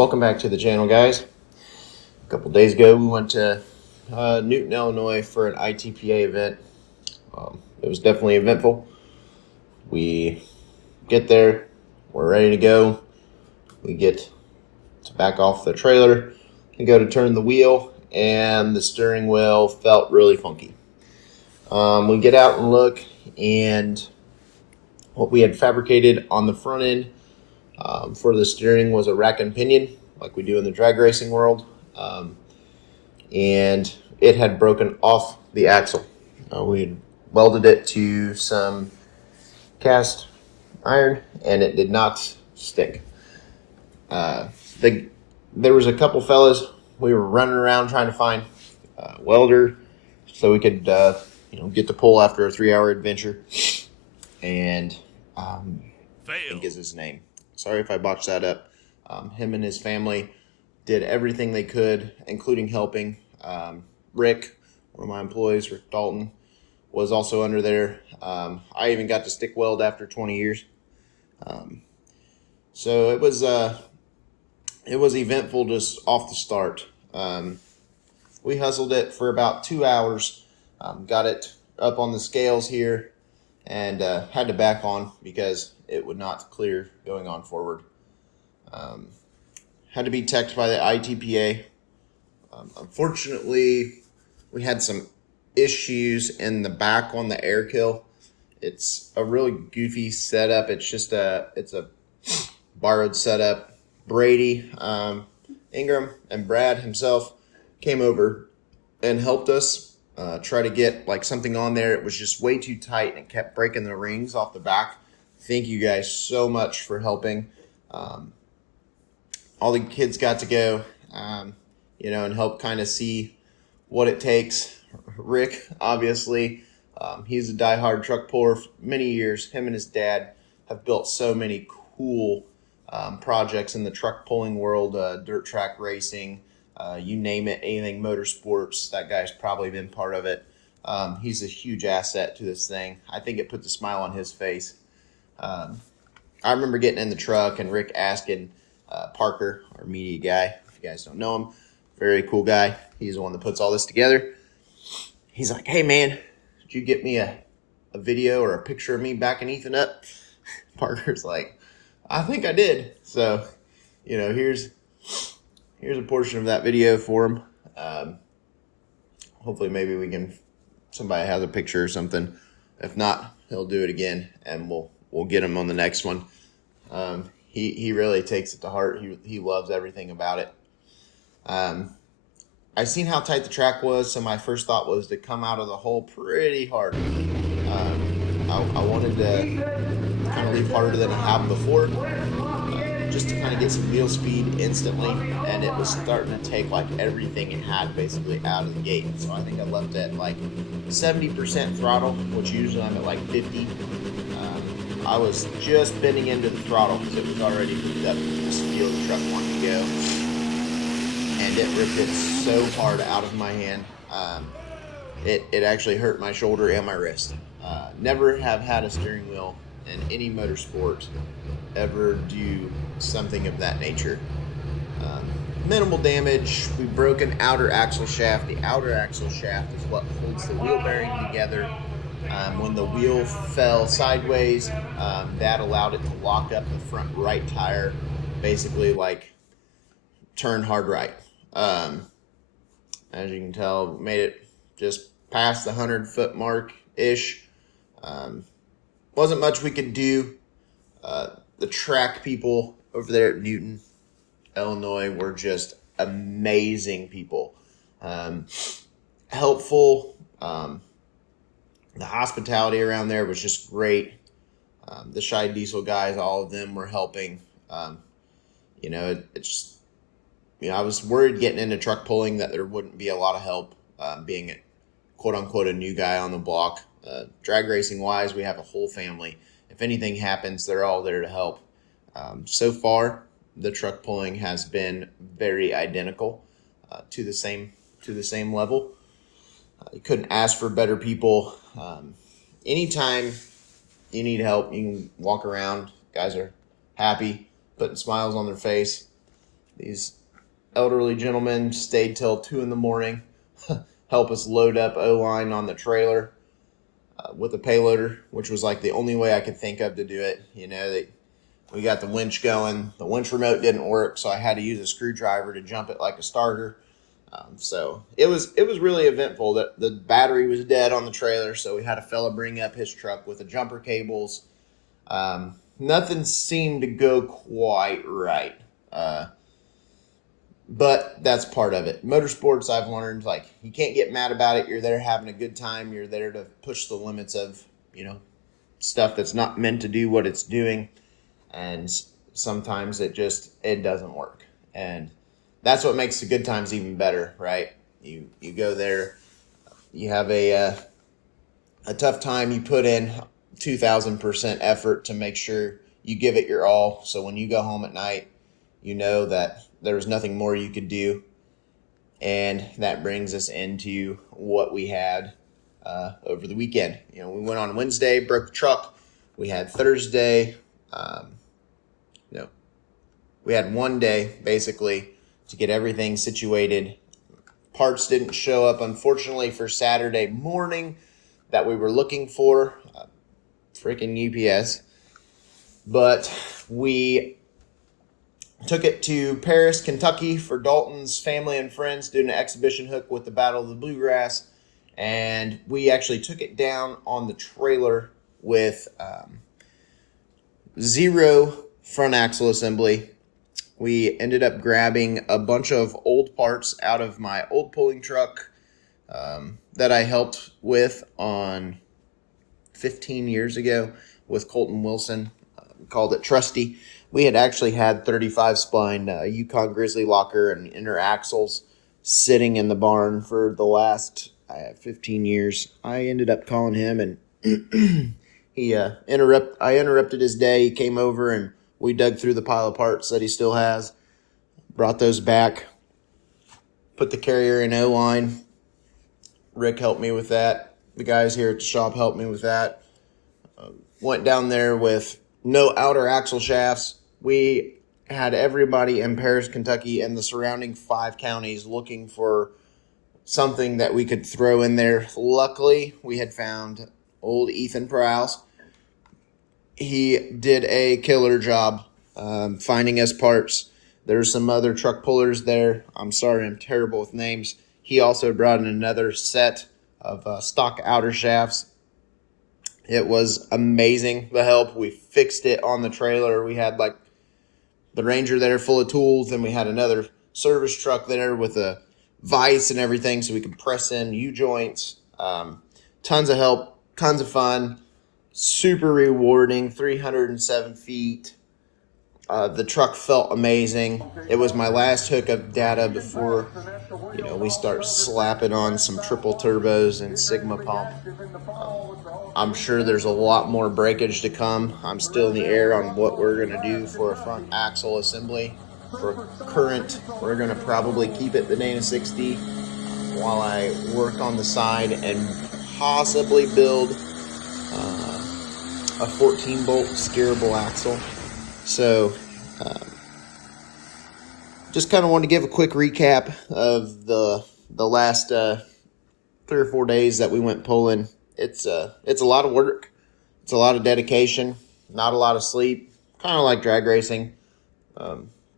Welcome back to the channel, guys. A couple days ago, we went to Newton, Illinois for an ITPA event. It was definitely eventful. We get there, we're ready to go. We get to back off the trailer and go to turn the wheel, and the steering wheel felt really funky. We get out and look, and what we had fabricated on the front end for the steering was a rack and pinion, like we do in the drag racing world, and it had broken off the axle. We had welded it to some cast iron, and it did not stick. There was a couple fellas. We were running around trying to find a welder so we could get to pull after a 3-hour adventure. And I think is his name. Sorry if I botched that up. Him and his family did everything they could, including helping. Rick, one of my employees, Rick Dalton, was also under there. I even got to stick weld after 20 years. So it was eventful just off the start. We hustled it for about 2 hours, got it up on the scales here, and had to back on because it would not clear going on forward. Had to be teched by the ITPA. Unfortunately, we had some issues in the back on the air kill. It's a really goofy setup. It's a borrowed setup. Brady, Ingram, and Brad himself came over and helped us try to get like something on there. It was just way too tight and it kept breaking the rings off the back. Thank you guys so much for helping. All the kids got to go, and help kind of see what it takes. Rick, obviously, he's a diehard truck puller for many years. Him and his dad have built so many cool projects in the truck pulling world, dirt track racing, you name it, anything motorsports. That guy's probably been part of it. He's a huge asset to this thing. I think it puts a smile on his face. I remember getting in the truck and Rick asking Parker, our media guy, if you guys don't know him, very cool guy. He's the one that puts all this together. He's like, "Hey man, did you get me a video or a picture of me backing Ethan up?" Parker's like, "I think I did." So, here's a portion of that video for him. Hopefully maybe somebody has a picture or something. If not, he'll do it again and we'll get him on the next one. He really takes it to heart. He loves everything about it. I seen how tight the track was, so my first thought was to come out of the hole pretty hard. I wanted to kind of leave harder than I have before, just to kind of get some wheel speed instantly, and it was starting to take like everything it had basically out of the gate. So I think I left at like 70% throttle, which usually I'm at like 50. I was just bending into the throttle because it was already hooked up to the steel the truck wanted to go, and it ripped it so hard out of my hand. It actually hurt my shoulder and my wrist. Never have had a steering wheel in any motorsport ever do something of that nature. Minimal damage. We broke an outer axle shaft. The outer axle shaft is what holds the wheel bearing together. When the wheel fell sideways, that allowed it to lock up the front right tire, basically like turn hard right. As you can tell, made it just past the 100-foot mark-ish. Wasn't much we could do. The track people over there at Newton, Illinois, were just amazing people. Helpful. The hospitality around there was just great. The Shy Diesel guys, all of them were helping. I was worried getting into truck pulling that there wouldn't be a lot of help, being quote unquote a new guy on the block. Drag racing wise, we have a whole family. If anything happens, they're all there to help. So far, the truck pulling has been very identical to the same level. You couldn't ask for better people. Anytime you need help, you can walk around. Guys are happy, putting smiles on their face. These elderly gentlemen stayed till 2 in the morning, help us load up O-line on the trailer with a payloader, which was like the only way I could think of to do it. We got the winch going. The winch remote didn't work, so I had to use a screwdriver to jump it like a starter. So it was really eventful. That the battery was dead on the trailer, so we had a fella bring up his truck with the jumper cables. Nothing seemed to go quite right. But that's part of it. Motorsports, I've learned, like, you can't get mad about it. You're there having a good time. You're there to push the limits of, stuff that's not meant to do what it's doing. And sometimes it doesn't work. And that's what makes the good times even better, right? You go there, you have a tough time, you put in 2,000% effort to make sure you give it your all. So when you go home at night, you know that there was nothing more you could do. And that brings us into what we had over the weekend. We went on Wednesday, broke the truck. We had Thursday. We had one day, basically, to get everything situated. Parts didn't show up, unfortunately, for Saturday morning that we were looking for. Freaking UPS. But we took it to Paris, Kentucky for Dalton's family and friends, doing an exhibition hook with the Battle of the Bluegrass. And we actually took it down on the trailer with zero front axle assembly. We ended up grabbing a bunch of old parts out of my old pulling truck that I helped with on 15 years ago with Colton Wilson. We called it Trusty. We had actually had 35 spline Yukon Grizzly locker and inner axles sitting in the barn for the last 15 years. I ended up calling him, and I interrupted his day. He came over and we dug through the pile of parts that he still has, brought those back, put the carrier in O-line. Rick helped me with that. The guys here at the shop helped me with that. Went down there with no outer axle shafts. We had everybody in Paris, Kentucky, and the surrounding 5 counties looking for something that we could throw in there. Luckily, we had found old Ethan Prowse. He did a killer job finding us parts. There's some other truck pullers there. I'm sorry, I'm terrible with names. He also brought in another set of stock outer shafts. It was amazing, the help. We fixed it on the trailer. We had like the Ranger there full of tools, and we had another service truck there with a vise and everything so we could press in U-joints. Tons of help, tons of fun. Super rewarding, 307 feet. The truck felt amazing. It was my last hook of data before, we start slapping on some triple turbos and Sigma pump. I'm sure there's a lot more breakage to come. I'm still in the air on what we're going to do for a front axle assembly. For current, we're going to probably keep it the Dana 60 while I work on the side and possibly build a 14-bolt steerable axle. So, just kind of wanted to give a quick recap of the last 3 or 4 days that we went pulling. It's a lot of work. It's a lot of dedication. Not a lot of sleep. Kind of like drag racing.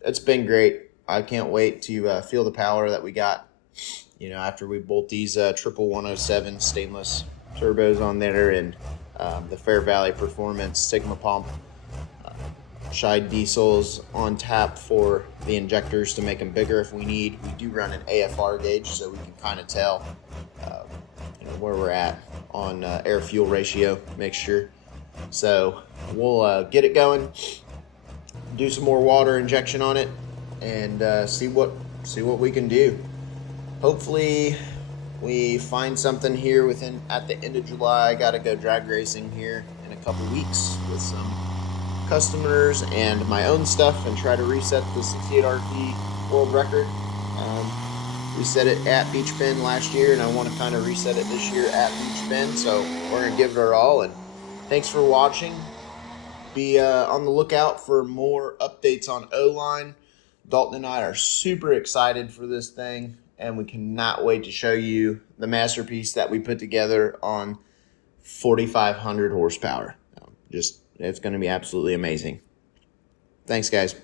It's been great. I can't wait to feel the power that we got. After we bolt these 11107 stainless turbos on there and the Fair Valley Performance Sigma pump. Scheid diesels on tap for the injectors to make them bigger if we need. We do run an AFR gauge so we can kind of tell where we're at on air-fuel ratio mixture. So we'll get it going, do some more water injection on it, and see what we can do. Hopefully we find something here at the end of July. I gotta go drag racing here in a couple weeks with some customers and my own stuff and try to reset the 68 RT world record. Reset it at Beach Bend last year, and I want to kind of reset it this year at Beach Bend, so we're going to give it our all. And thanks for watching. Be on the lookout for more updates on O-Line. Dalton and I are super excited for this thing, and we cannot wait to show you the masterpiece that we put together on 4,500 horsepower. It's going to be absolutely amazing. Thanks, guys.